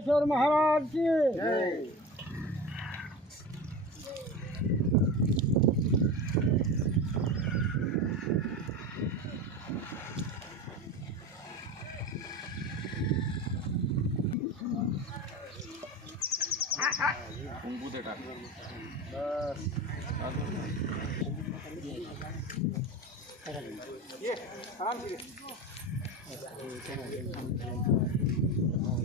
सिद्धेश्वर महाराज की जय। कुंकू दे टाक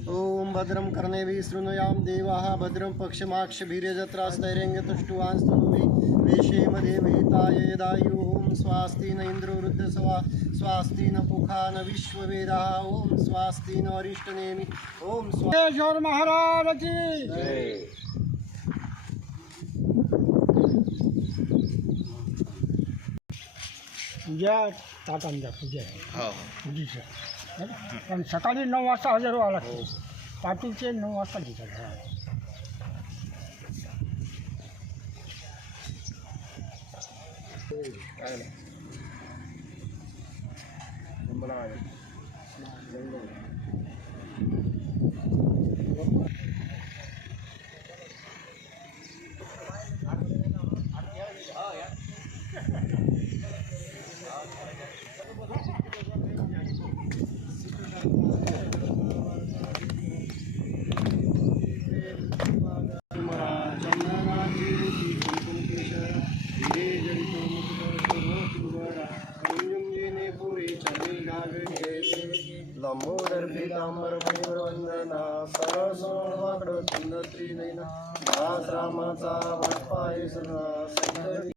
ओम भद्रं कर्णेभिः शृणुयाम देवाः भद्रं पक्षमाक्षभिर्यजत्रास्तैरङ्गतुष्टुवांस्तनूभिः वेशेमदेवहिताय यदायुः ओम स्वस्ति न इन्द्रो वृद्धस्वा स्वस्ति न पुखा न विश्ववेदाः ओम स्वस्ति न अरिष्टनेमि ओम सिद्धेश्वर महाराज की जय। पूजा ताटांच्या पूजा आहे हो पूजेचं है ना? पण सकाळी 9 वाजता हजर व्हावं लागतं पाठीचे 9 वाजता घेतात काय नाही बोला लंबोदर पीतांबर वंदना सरसोवाकड सुंदर त्रिनयना दास रामाचा वाटपाय